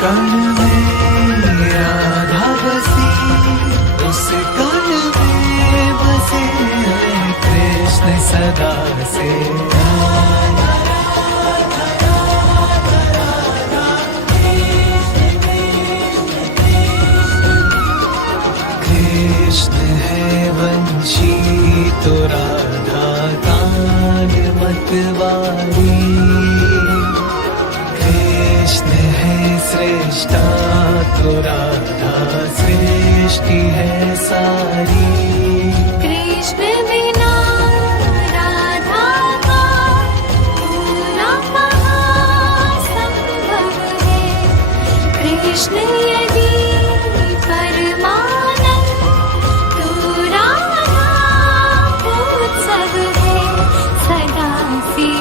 कण में राधा बसी, उस कण में बसे हैं कृष्ण सदा से। कृष्ण है वंशी तो राधा कान मतवारी, श्रेष्ठा तो राधा सृष्टि है सारी। कृष्ण बिना राधा का पूरा महासंभव है। कृष्ण यदि परमानंद तो राधा उत्सव है सदा से।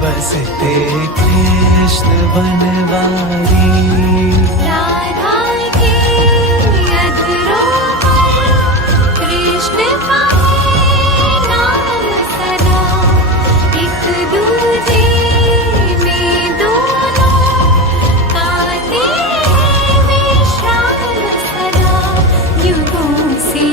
बसते कृष्ण बनवारी। राधा के अधरों पर कृष्ण का है नाम सदा। एक दूजे में दोनों गाते हैं विश्राम सदा युगों से।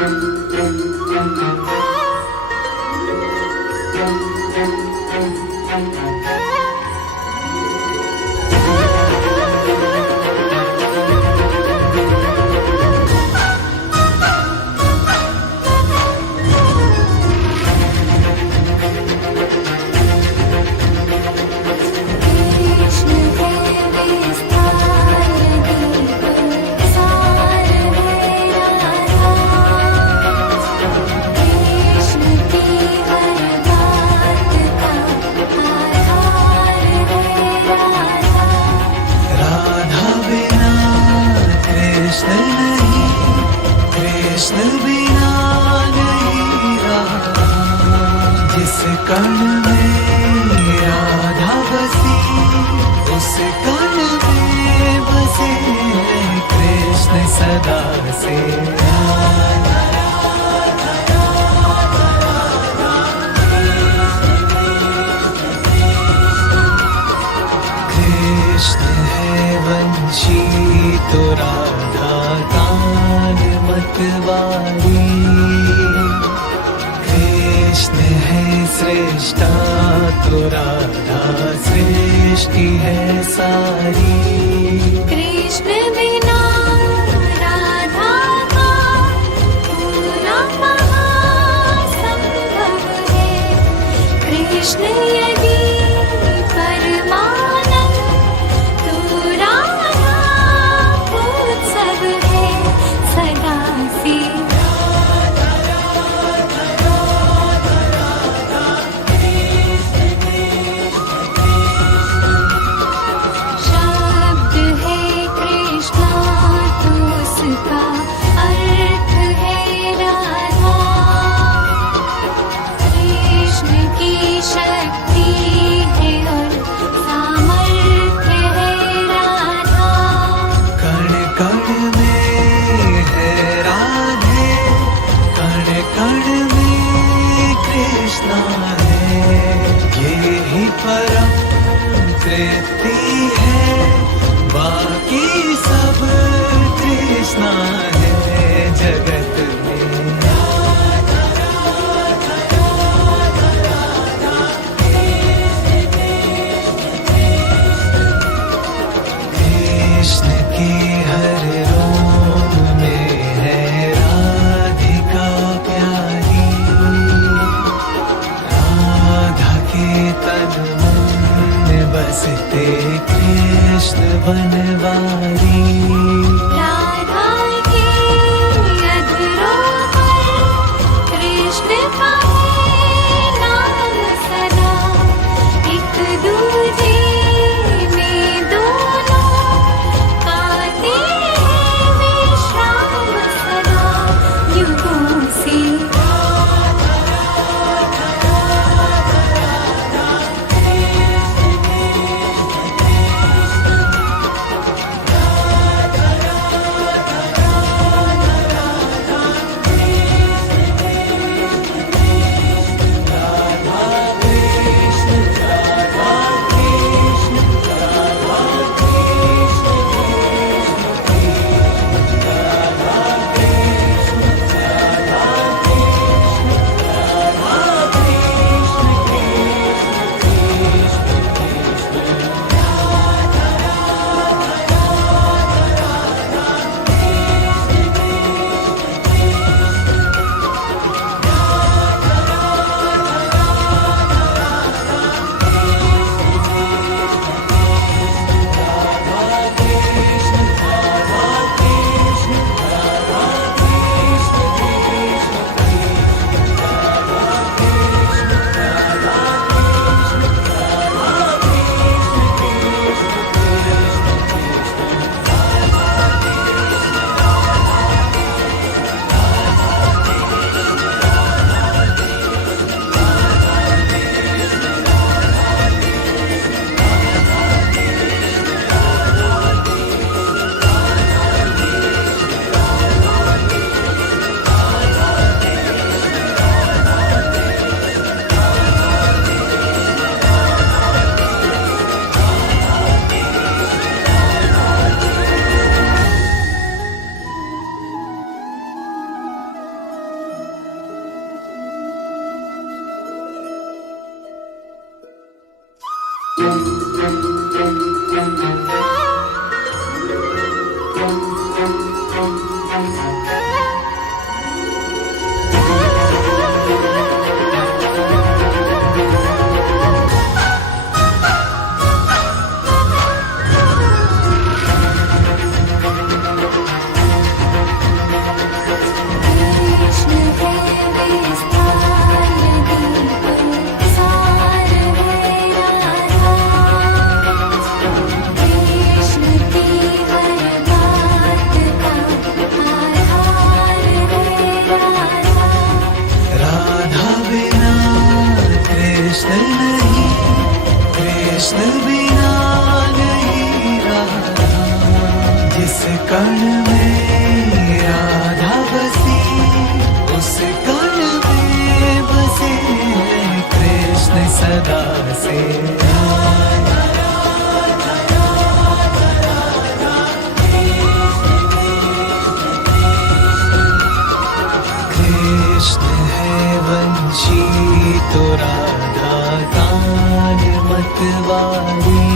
कृष्ण है विस्तार दीप सार है राधा। कृष्ण की हर बात का आधार है राधा। राधा बिना कृष्ण नहीं, कृष्ण बिना नहीं राधा। जिस कण में राधा बसी, उस कण में बसे हैं कृष्ण सदा से। कृष्ण है वंशी तो राधा कान मतवारी। कृष्ण है श्रेष्ठा तो राधा सृष्टि है सारी। कृष्ण बिना राधा का पूरा महासंभव है। कृष्ण यदि परमानंद तो राधा उत्सव है सदा से। शब्द है कृष्णा तो उसका अर्थ है राधा। कृष्ण की शक्ति है और सामर्थ्य है राधा। कण कण में है राधे, कण कण में कृष्णा है। ये ही परम तृप्ति है, बाकी सब कृष्णा है जगत में। कृष्ण के हर रोम में है राधिका प्यारी। राधा के तन मन में बसते कृष्ण बनवारी। राधा के अधरों पर कृष्ण का है नाम सदा। एक दूजे में दोनों गाते हैं विश्राम सदा युगों से। कृष्ण है विस्तार दीप सार है राधा। कृष्ण की हर बात का आधार है राधा। राधा बिना कृष्ण नहीं, कृष्ण बिना नहीं राधा। जिस कण में राधा बसी, उस कण में बसे हैं कृष्ण सदा से। कृष्ण है वंशी तो राधा गान मतवारी।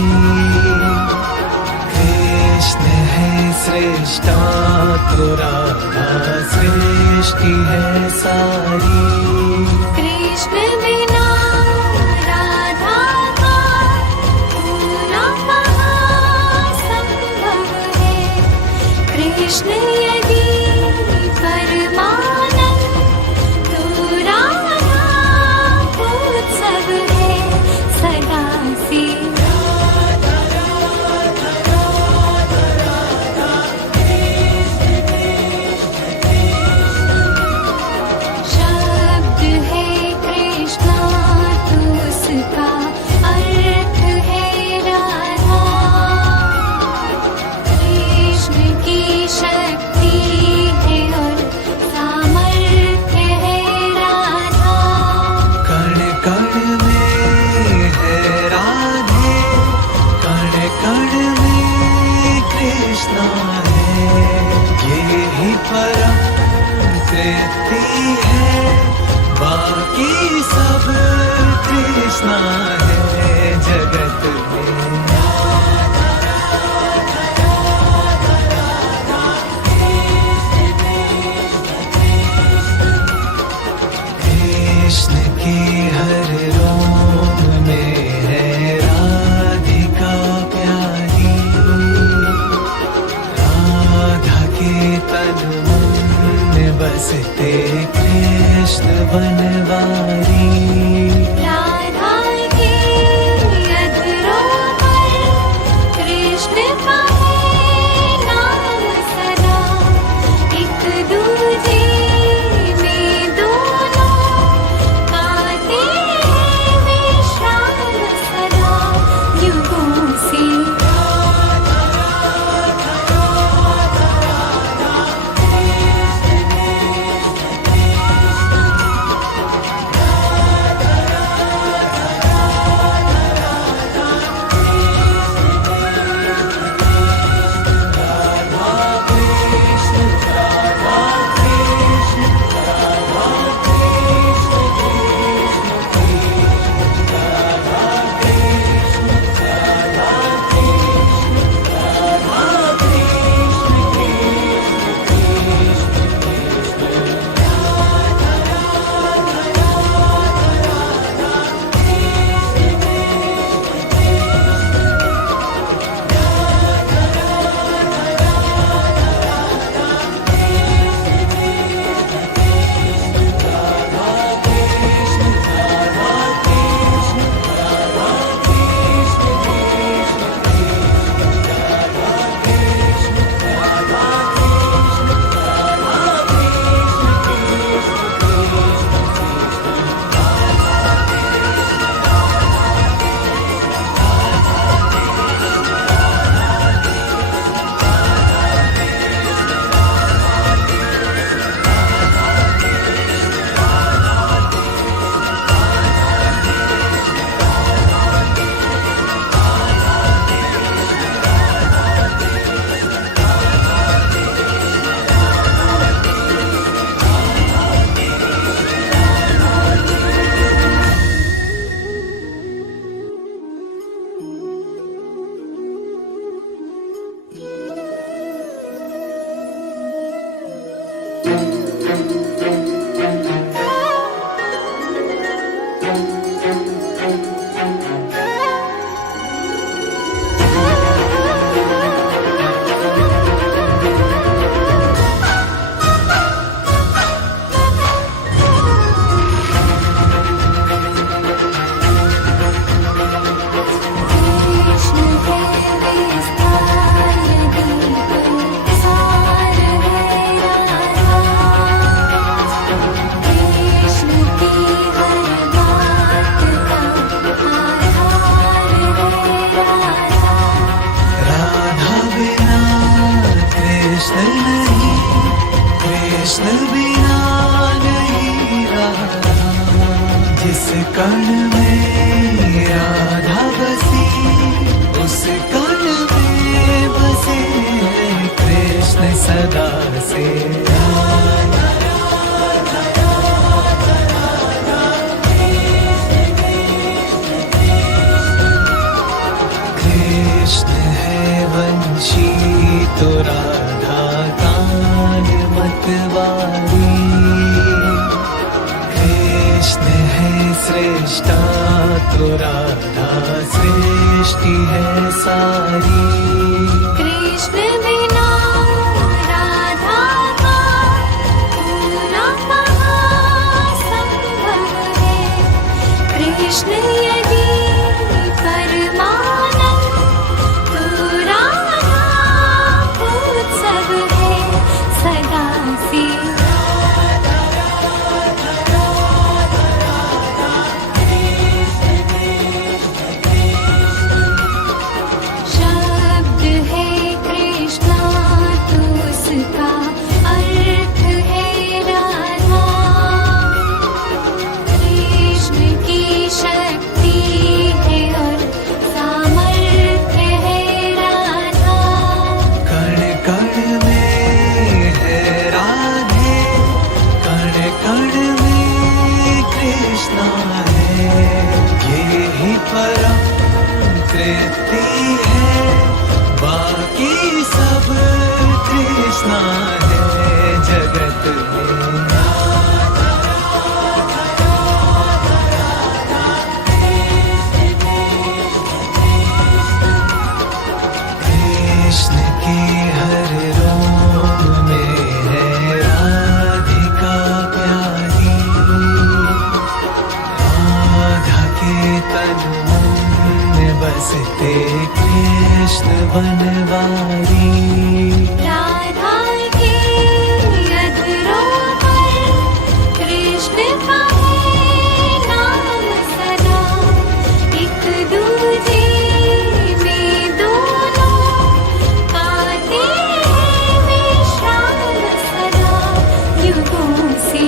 कृष्ण है श्रेष्ठा तो राधा सृष्टि है सारी। कृष्ण बिना राधा का पूरा महासंभव है। कृष्ण यदि परमानंद तो राधा उत्सव है सदा से। शब्द है कृष्णा तो उसका अर्थ है राधा। कृष्ण की शक्ति है और सामर्थ्य है राधा। कण कण में है राधे, कण कण में कृष्णा है। ये ही परम तृप्ति है, बाकी सब कृष्णा है जगत में। कृष्ण की हर रोम में है राधिका प्यारी। राधा के तन मन में बसते कृष्ण बनवारी। राधा के अधरों पर कृष्ण का है नाम सदा। एक दूजे में दोनों पाते हैं विश्राम सदा युगों से। जिस कण में राधा बसी उस कण में बसे कृष्ण सदा से। कृष्ण है वंशी तो राधा कान मतवारी, कृष्ण है सृष्टा तो राधा सृष्टि है सारी। कृष्ण बिना राधा का पूरा कहाँ संभव है। कृष्ण यदि परमानंद तो राधा उत्सव है सदा से। शब्द है कृष्णा तो उसका अर्थ है राधा। कृष्ण की शक्ति है और सामर्थ्य है राधा। कण कण में है राधे, कण कण में कृष्णा है, ये ही परम तृप्ति है, बाकी सब कृष्णा है जगत में। कृष्ण के हर रोम में है राधिका प्यारी, राधा के तन में बसते कृष्ण बनवारी। राधा के अधरों पर कृष्ण का है नाम सदा। एक दूजे में दोनों पाते हैं विश्राम सदा युगों से।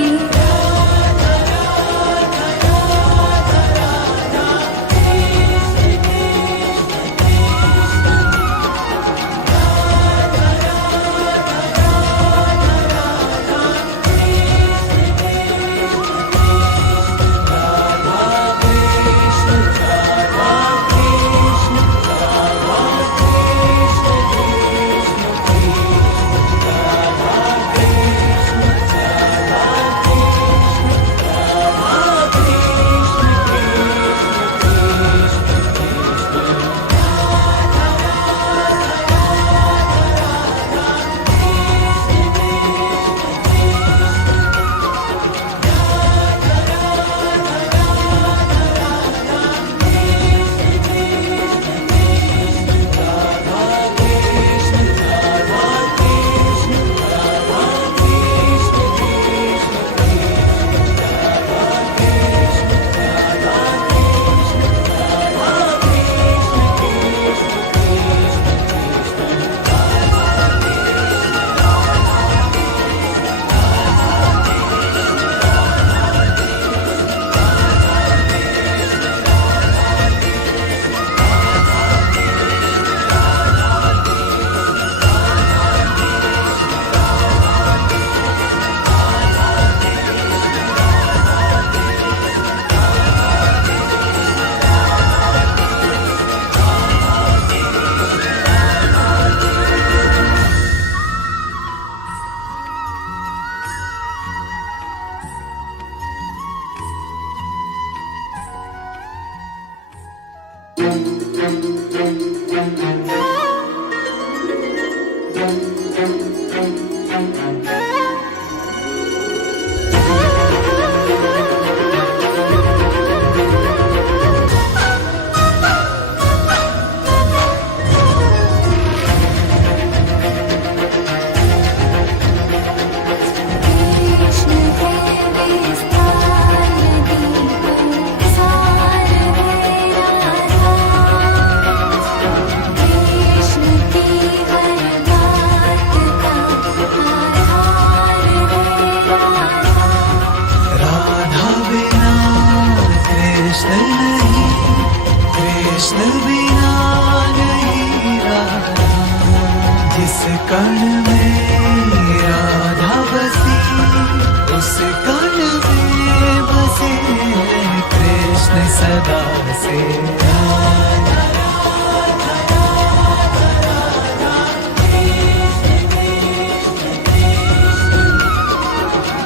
सदा से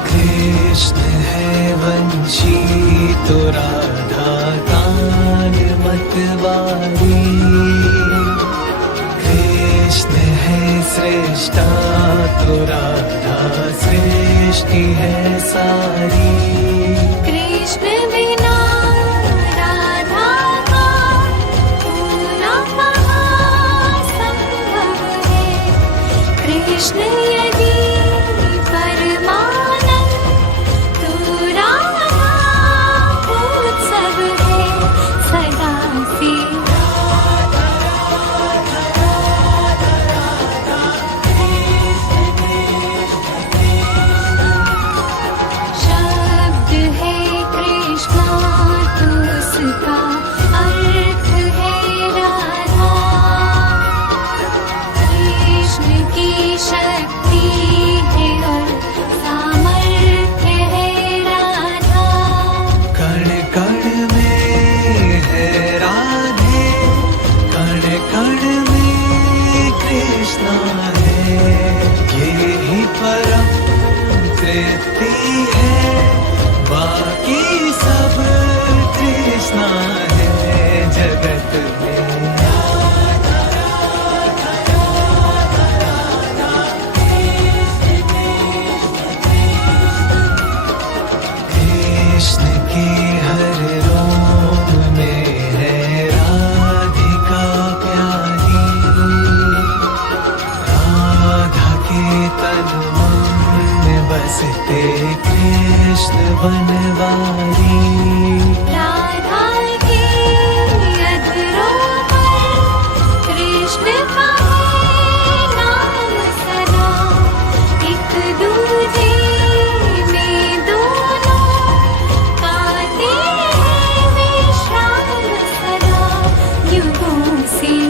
कृष्ण है वंशी तो राधा कान मतवारी, कृष्ण है श्रेष्ठा तो राधा सृष्टि है सारी। कृष्ण बिना राधा का पूरा कहाँ संभव है। कृष्ण यदि परमानंद तो राधा उत्सव है सदा से। शब्द है कृष्णा तो उसका अर्थ है राधा। कृष्ण की शक्ति है और सामर्थ्य है राधा। कण कण में है राधे, कण कण में कृष्णा है, ये ही परम तृप्ति है, बाकी सब कृष्णा है जगत में। कृष्ण के हर रोम में है राधिका प्यारी, राधा के तन में बसते कृष्ण बनवारी। राधा के अधरों पर कृष्ण का है नाम सदा। एक दूजे में दोनों पाते हैं विश्राम सदा युगों से।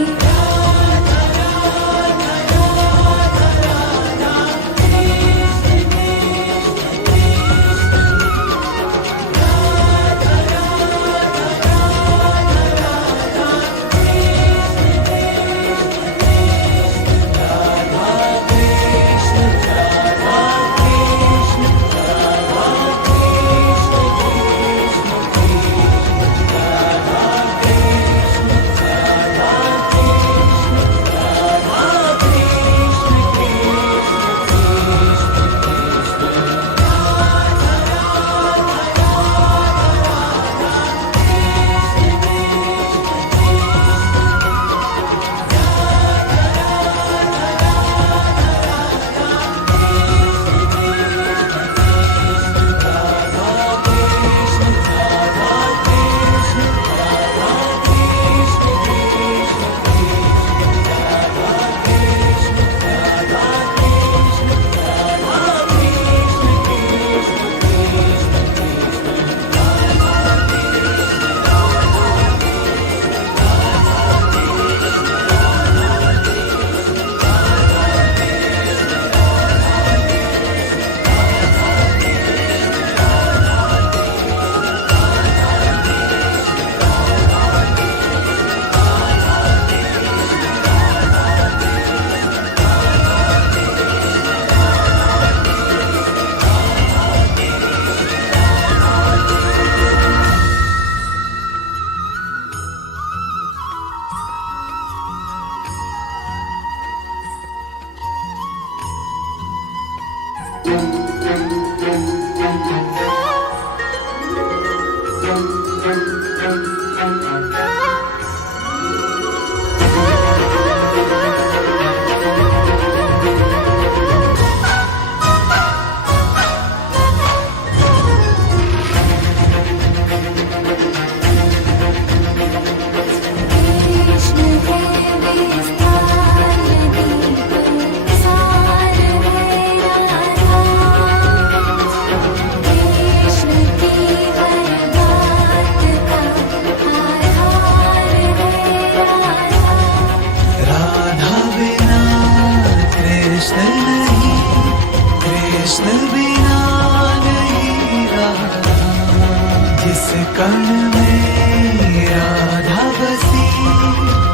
कण में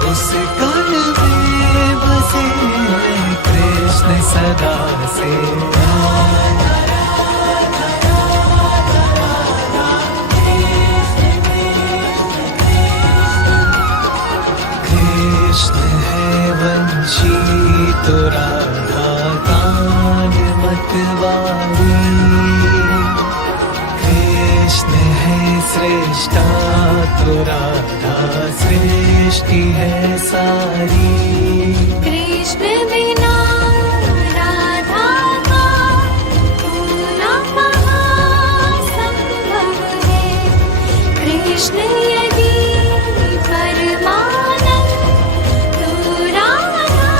उस कण में बसे हैं कृष्ण सदा से। कृष्ण है वंशी तो राधा कान मतवारी, कृष्ण है श्रेष्ठा तो राधा सृष्टि है सारी। कृष्ण बिना राधा का भूलना कहाँ संभव है। कृष्ण यदि परमानंद तो राधा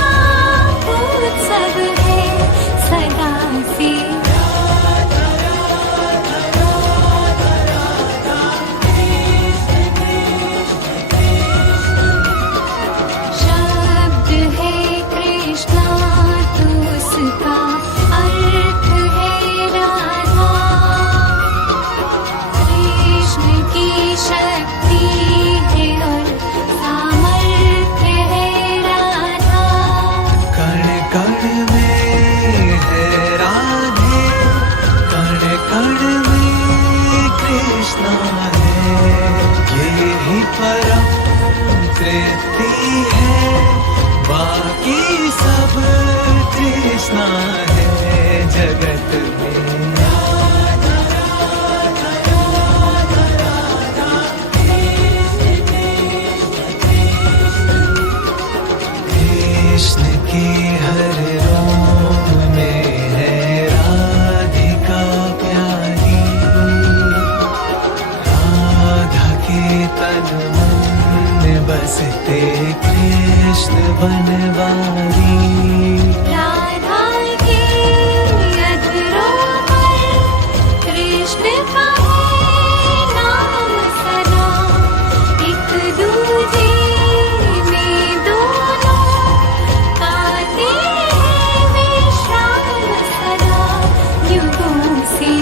उत्सव है सदा से। शब्द है कृष्णा तो उसका अर्थ है राधा। कृष्ण की शक्ति है और सामर्थ्य है राधा। कण कण में है राधे, कण कण में कृष्णा है, ये ही परम तृप्ति है, बाकी सब कृष्णा है जगत में। कृष्ण के हर रोम में है राधिका प्यारी, राधा के तन मन में बसते कृष्ण बनवारी। राधा के अधरों पर कृष्ण का है नाम सदा। एक दूजे में दोनों पाते हैं विश्राम सदा युगों से।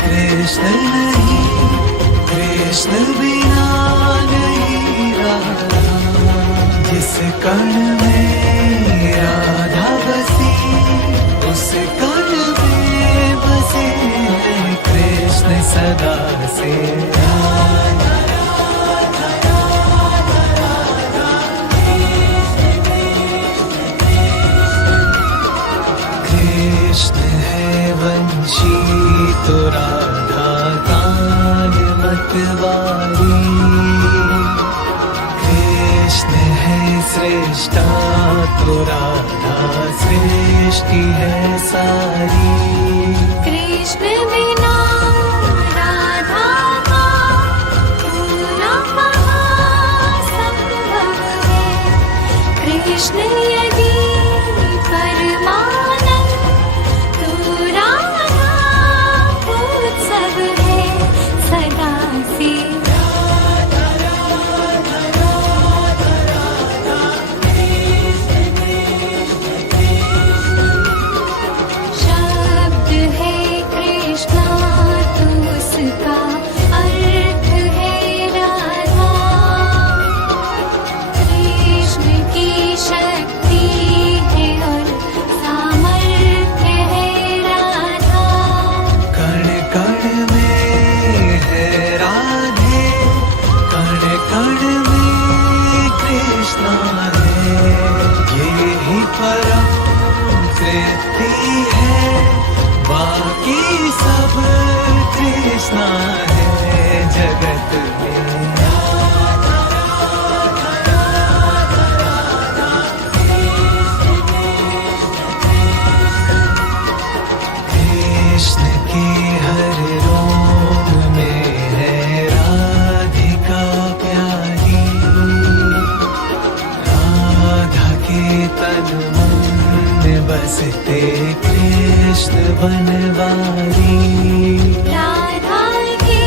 कृष्ण नहीं, कृष्ण बिना कण में राधा बसी, उस कण में बसे कृष्ण सदा से। कृष्ण है वंशी तो राधा कान मतवारी, कृष्ण है श्रेष्ठा तो राधा सृष्टि है सारी। कृष्ण बिना राधा का पूरा महासंभव है। कृष्ण यदि परमानंद तो राधा उत्सव है सदा से। शब्द है कृष्णा तो उसका अर्थ है राधा। कृष्ण की शक्ति है और सामर्थ्य है राधा। कण कण में है राधे, कण कण में कृष्णा है, ये ही परम कृति है, बाकी सब कृष्णा है जगत में। कृष्ण के हर रोग में है राधिका प्यारी, राधा के तन मन में बसते कृष्ण बनवारी। राधा के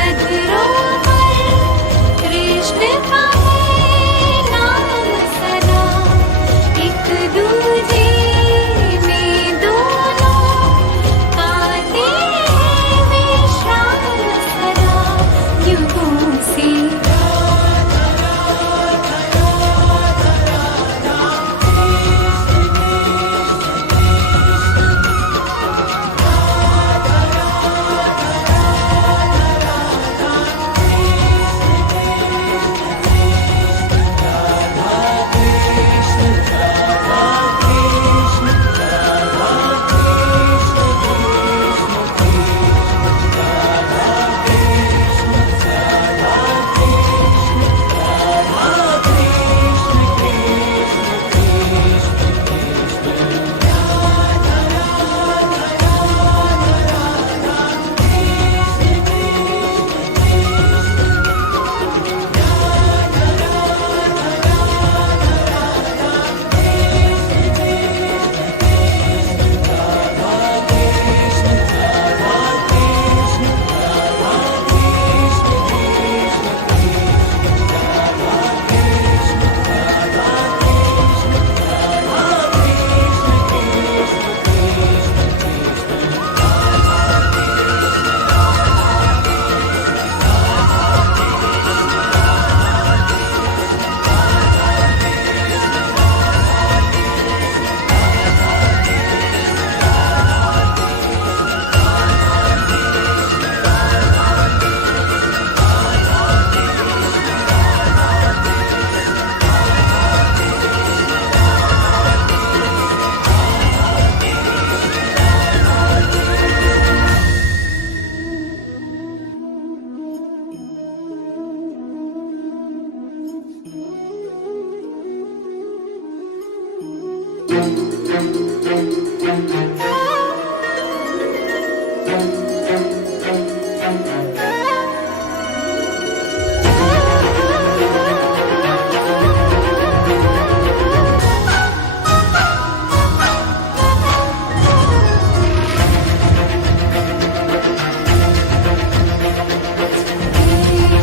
अधरों पर कृष्ण का है नाम सदा। एक दूजे में दोनों पाते हैं विश्राम सदा युगों से।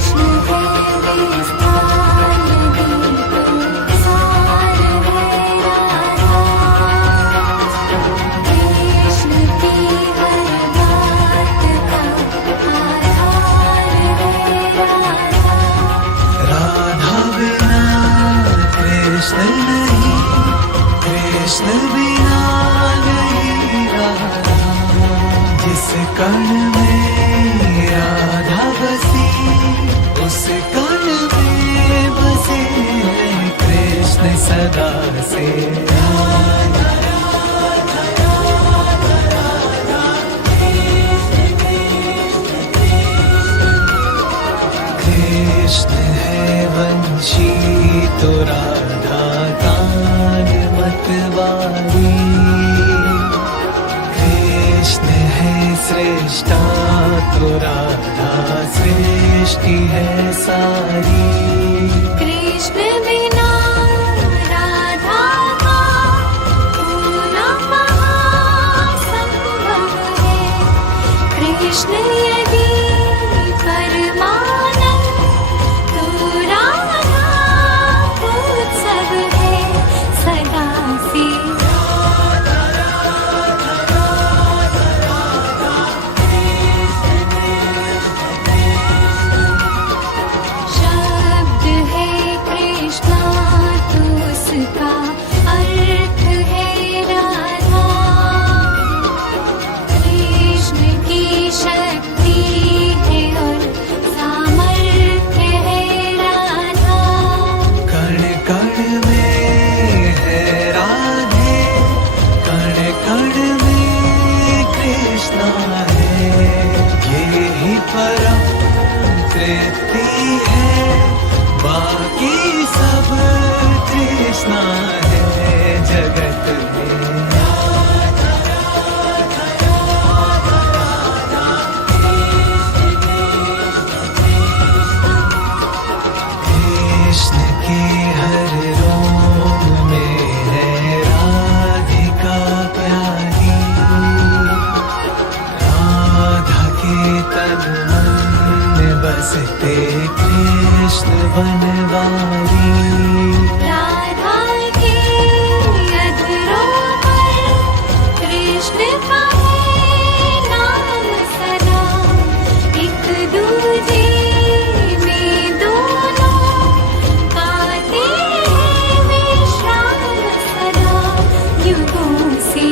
कृष्ण सदा से। कृष्ण है वंशी तो राधा कान मतवारी, कृष्ण है सृष्टा तो राधा सृष्टि है सारी। कृष्ण बिना राधा का होना महासंभव है। कृष्ण यदि परमानंद तो राधा उत्सव है सदा से। शब्द है कृष्णा तो उसका अर्थ है राधा। कृष्ण की शक्ति है और सामर्थ्य है राधा। कण कण में है राधे, कण कण में कृष्णा है, ये ही परम तृप्ति है, बाकी सब कृष्णा है जगत में। कृष्ण के हर रोम में है राधिका प्यारी, राधा के तन मन में बसते कृष्ण बनवारी। राधा के अधरों पर कृष्ण का है नाम सदा। एक दूजे में दोनों गाते हैं विश्राम सदा युगों से।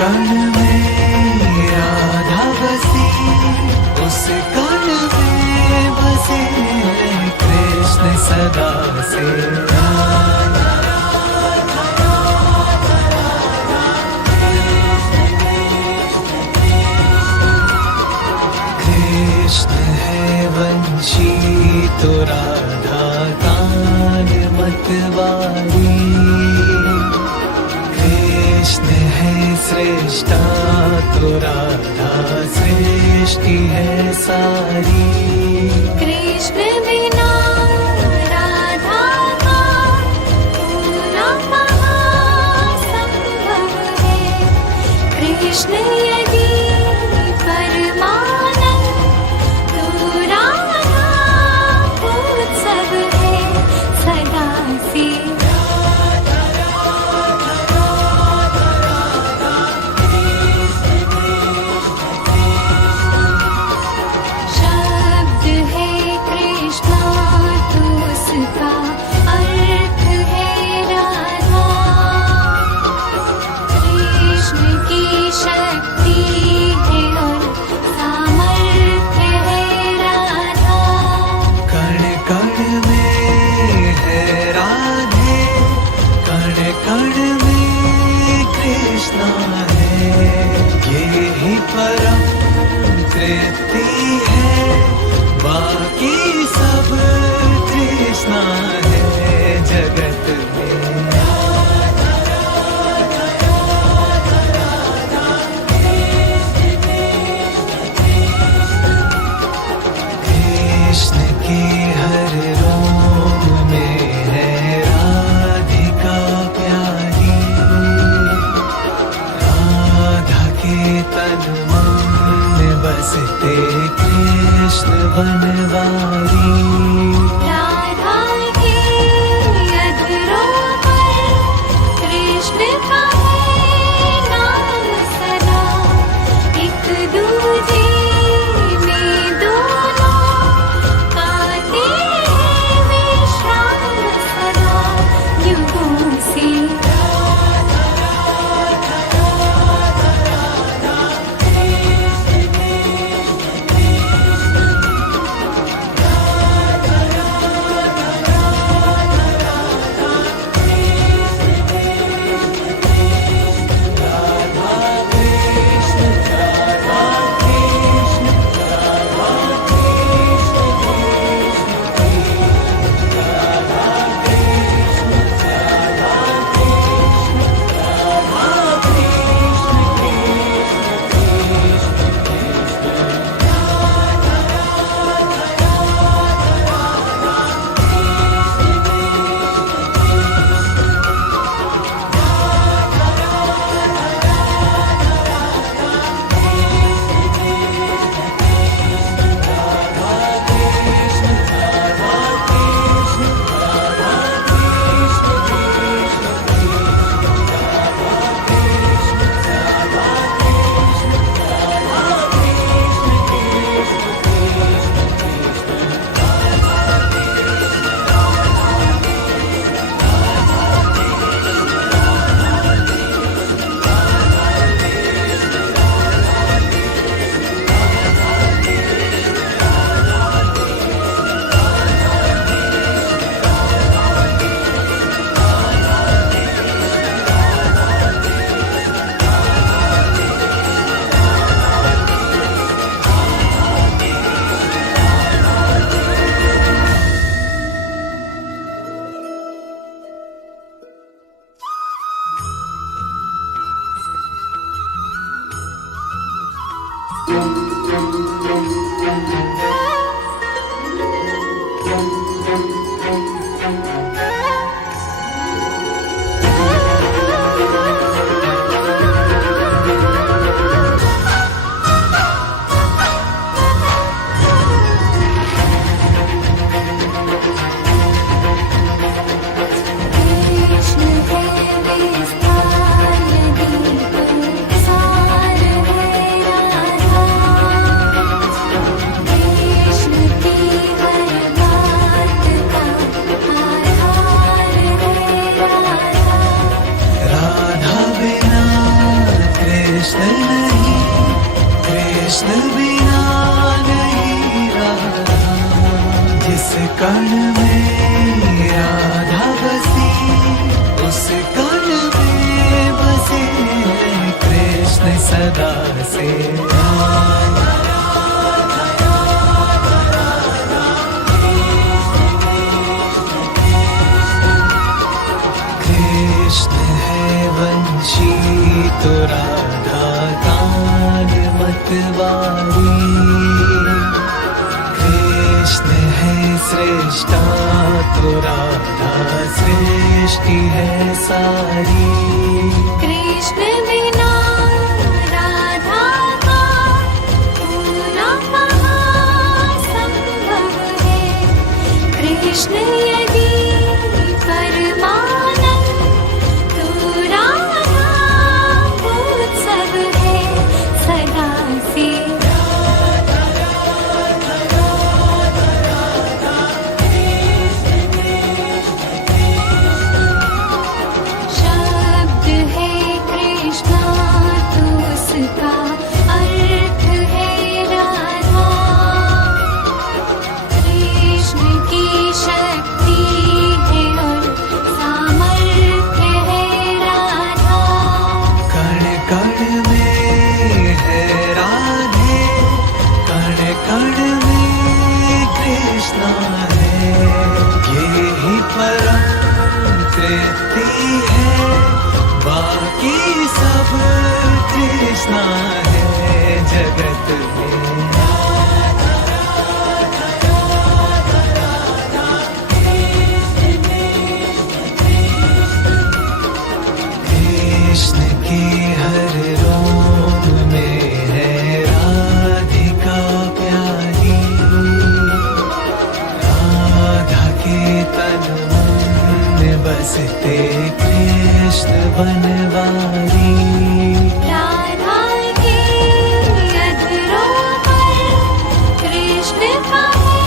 कण में कण में बसे कृष्ण सदा से कृष्ण है वंशी तो राधा कान मतवारी कृष्ण है श्रेष्ठा तो राधा सृष्टि है सारी कृष्ण बिना राधा का पूरा कहाँ संभव है। कृष्ण यदि परमानंद तो राधा उत्सव है सदा से। शब्द है कृष्णा तो उसका अर्थ है राधा। कृष्ण की शक्ति है और सामर्थ्य है राधा। कण कण में है राधे कण कण में कृष्णा है ये ही परम तृप्ति है बाकी सब कृष्णा है जगत में कृष्ण के हर रोम में है राधिका प्यारी राधा के तन मन में बसते कृष्ण बनवारी राधा के अधरों पर कृष्ण का है नाम सदा। एक दूजे में दोनों पाते हैं विश्राम सदा युगों से। से। कृष्ण है वंशी तो राधा गान मतवारी, कृष्ण है श्रेष्ठा तो राधा सृष्टि है सारी। कृष्ण बिना राधा का होना कहाँ संभव है। कृष्ण यदि परमानंद तो राधा उत्सव है सदा से। शब्द है कृष्णा तो उसका अर्थ है राधा। कृष्ण की शक्ति है और सामर्थ्य है राधा। कण कण में है राधे, कण कण में कृष्णा है, ये ही परम तृप्ति है, बाकी सब कृष्णा है जगत में। कृष्ण के हर रोम में है राधिका प्यारी, राधा के तन में बसते कृष्ण बनवारी। राधा के अधरों पर कृष्ण का है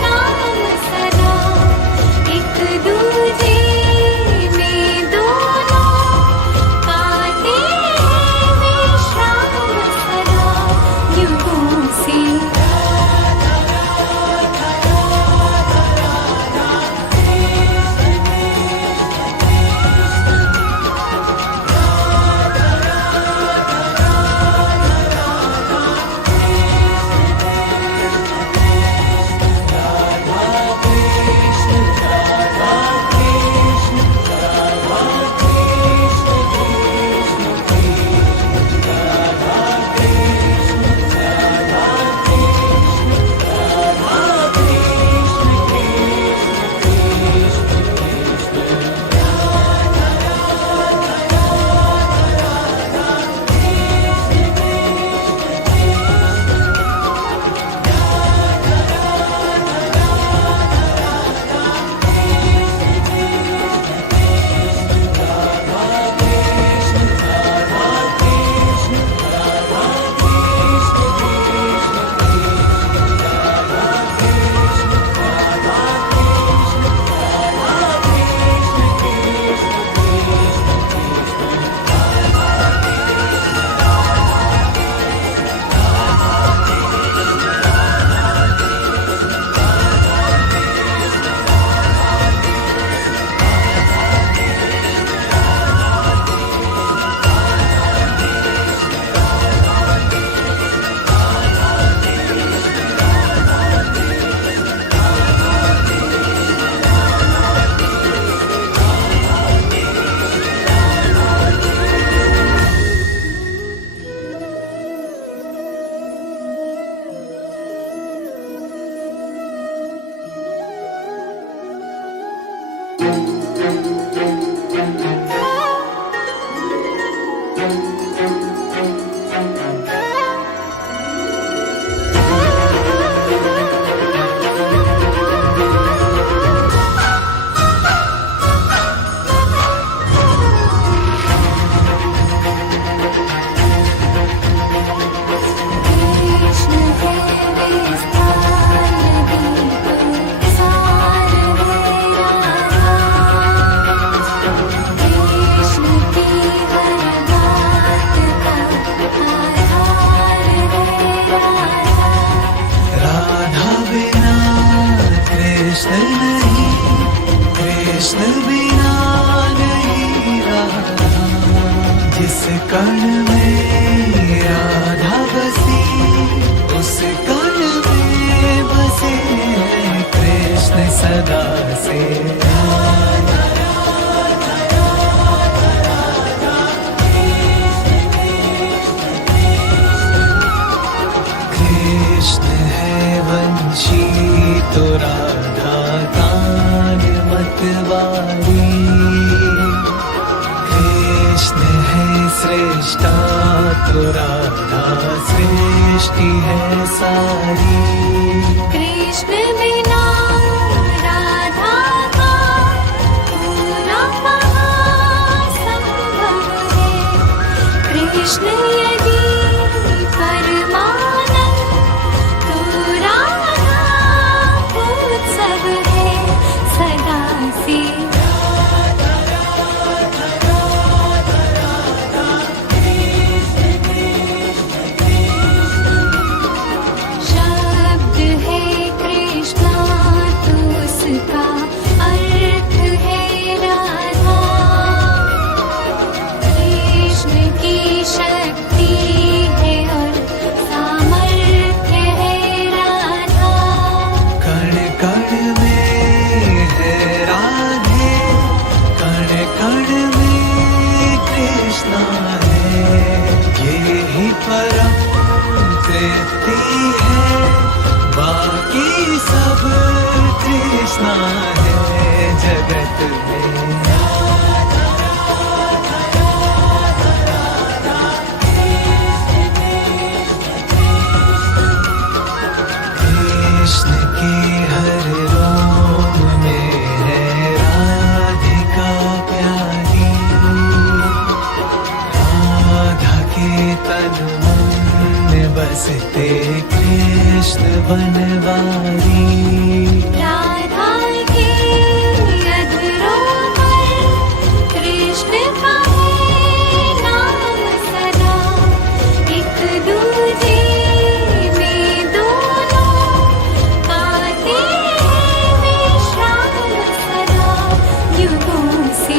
नाम सदा। एक दूजे में दोनों पाते हैं विश्राम सदा युगों से। कण में सदा से। कृष्ण है वंशी तो राधा कान मतवारी, कृष्ण है श्रेष्ठा तो राधा सृष्टि है सारी। कृष्ण बिना राधा का पूरा महासंभव है। कृष्ण यदि परमानंद तो राधा उत्सव है सदा से। शब्द है कृष्णा तो उसका अर्थ है राधा। कृष्ण की शक्ति है और सामर्थ्य है राधा। कण कण में है राधे, कण कण में कृष्णा है, ये ही परम तृप्ति है, बाकी सब कृष्णा है जगत में। कृष्ण के हर रोम में है राधिका प्यारी, राधा के तन मन में बसते कृष्ण बनवारी। राधा के अधरों पर कृष्ण का है नाम सदा। एक दूजे में दोनों पाते हैं विश्राम सदा युगों से।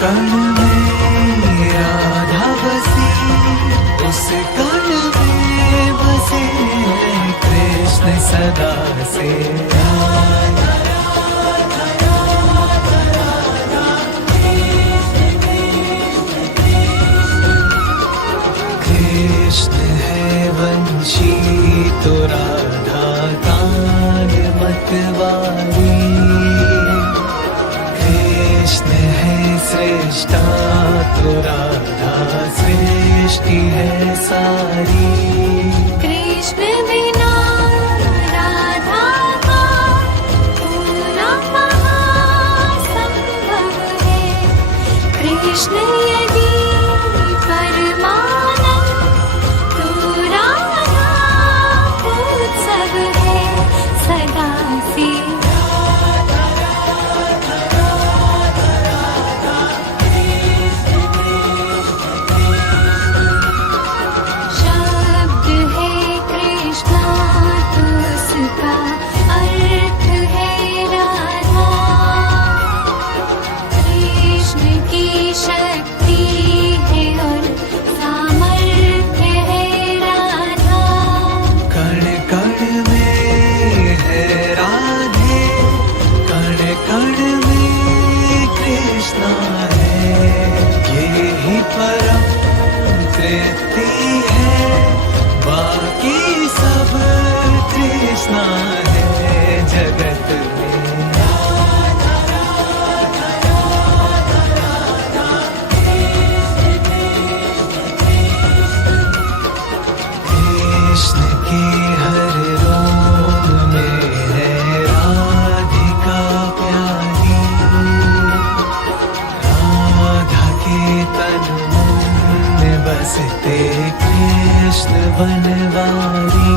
कण में जिस कण में बसे कृष्ण सदा से कृष्ण है वंशी तो राधा कान मतवारी कृष्ण है सृष्टा तो राधा सृष्टि है सारी कृष्ण बिना राधा का पूरा संभव है कृष्ण यदि परमानंद तो राधा उत्सव है सदा से शब्द है कृष्णा तो उसका अर्थ है राधा कृष्ण की शक्ति है और सामर्थ्य है राधा कण कण में है राधे कण कण में कृष्णा है ये ही परम तृप्ति है बाकी सब कृष्णा है जगत में कृष्ण के हर रोम में है राधिका प्यारी राधा के तन मन में बसते कृष्ण बनवारी